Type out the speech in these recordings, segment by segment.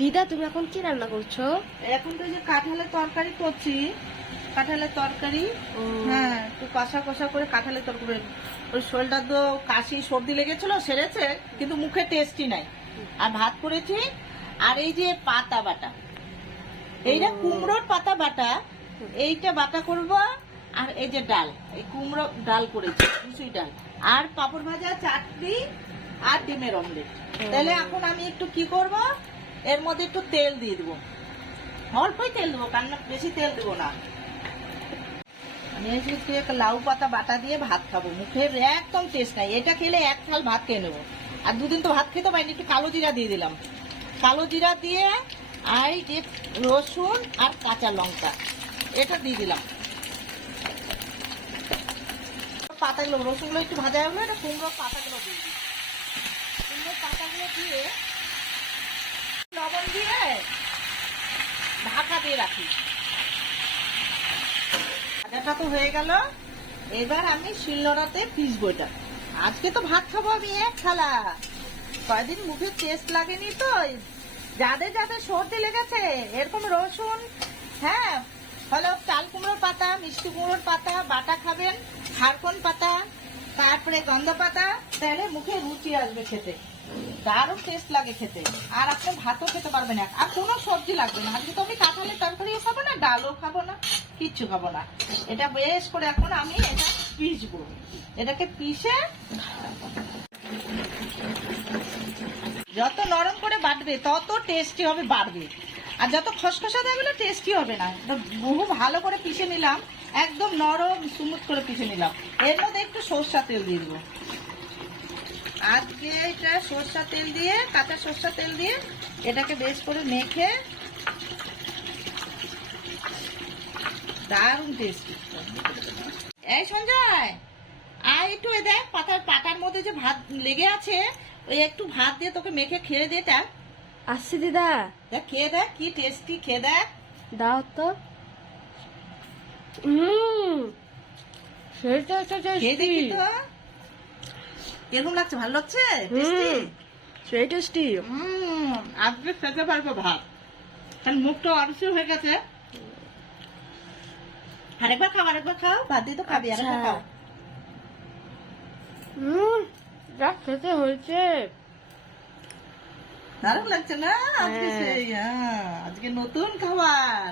দিদা তুমি এখন কি রান্না করছো? এখন তো যে কাঁঠালের তরকারি করছি, কাঁঠালের তরকারি। হ্যাঁ, একটু কষা কষা করে কাঁঠালের তরকারি। ওই শরীরটা তো কাশি সর্দি লেগেছিল, সেরেছে, কিন্তু মুখে টেস্টি নাই। আর ভাত করেছি, আর এই যে পাতা বাটা, এইটা কুমড়োর পাতা বাটা, এইটা বাটা করব। আর এই যে ডাল, এই কুমড়ো ডাল করেছি, মুসুরি ডাল, আর পাপড় ভাজা, চাটনি, আর ডিমের অমলেট। তাহলে এখন আমি একটু কি করব, এর মধ্যে একটু তেল দিয়ে দেবো, অল্পই তেল দেবো, কারণ বেশি তেল দেবো না। আমি আজকে লাউ পাতা বাটা দিয়ে ভাত খাবো, মুখের একদম টেস্ট নাই। এটা খেলে এক থাল ভাত খেয়ে নেবো। আর দুদিন তো ভাত খেতে পারিনি, একটু কালো জিরা দিয়ে দিলাম, কালো জিরা দিয়ে আর এই যে রসুন আর কাঁচা লঙ্কা এটা দিয়ে দিলাম। পাতাগুলো, রসুনগুলো একটু ভাজা হলো, এটা কুমড়োর পাতাগুলো দিয়ে দিই। কুমড়োর পাতাগুলো দিয়ে লবণ দিয়ে ঢাকা দিয়ে রাখি। ভাজাটা তো হয়ে গেল, এবার আমি শিলনোড়াতে পিসবো এটা। আজকে তো ভাত খাবো আমি এক থালা। কয়দিন মুখে টেস্ট লাগেনি তো। যাদের যাদের সর্দি লেগেছে, এরকম রসুন, হ্যাঁ, হলো চাল কুমড়োর পাতা, মিষ্টি কুমড়োর পাতা বাটা খাবেন, খারকন পাতা, তারপরে গন্ধ পাতা, তাহলে মুখে রুচি আসবে খেতে, দারুণ টেস্ট লাগে খেতে। আর আপনি ভাতও খেতে পারবেন না, আর কোনো সবজি লাগবে না। আজকে তো আমি কাঁঠালের তরকারিও খাবো না, ডালও খাবো না, কিচ্ছু খাবো না। এটা বেশ করে এখন আমি এটা পিসবো। এটাকে পিষে যত নরম করে বাটবে তত টেস্টি হবে, বাড়বে। আর যত খসখসা থাকবে টেস্টি হবে না। বহু ভালো করে পিষে নিলাম, একদম নরম স্মুথ করে পিষে নিলাম। এর মধ্যে একটু সরষা তেল দিয়ে দেবো। আজকে এটা সরষা তেল দিয়ে, কাঁচা সরষা তেল দিয়ে এটাকে বেশ করে মেখে, দারুণ টেস্টি। এই সঞ্জয়, আর একটু এ দেখ, পাতার মধ্যে যে ভাত লেগে আছে, ওই একটু ভাত দিয়ে তোকে মেখে খেয়ে দে। তা আসছি দিদা। দেখ, খেয়ে দেখ কি টেস্টি, খেয়ে দেখ। দাও তো। সেটা খেয়ে দেখি তো এরকম লাগছে, ভালো লাগছে, টেস্টি, সেই টেস্টি। আজকে খেতে পারবো ভাত, কারণ মুখটা অরসি হয়ে গেছে। আরেকবার খাও, আরেকবার খাও, ভাত দিয়ে তো খাবি, আরেকবার খাও। যা খেতে হয়েছে, দারুণ লাগছে না আজকে? সেই আজকে নতুন খাবার,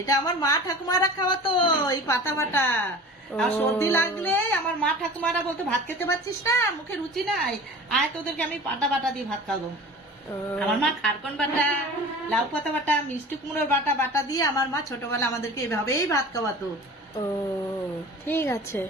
এটা আমার মা ঠাকুমারা খাওয়াতো, এই পাতা বাটা। আর সর্দি লাগলে আমার মা ঠাকুমারা বলতো, ভাত খেতে পারছিস না, মুখে রুচি নাই, আয় তোদেরকে আমি পাতা বাটা দিয়ে ভাত খাবো। আমার মা খারকন বাটা, লাউ পাতা বাটা, মিষ্টি কুমড়োর বাটা বাটা দিয়ে আমার মা ছোটবেলা আমাদেরকে এভাবেই ভাত খাওয়াতো। ও ঠিক আছে।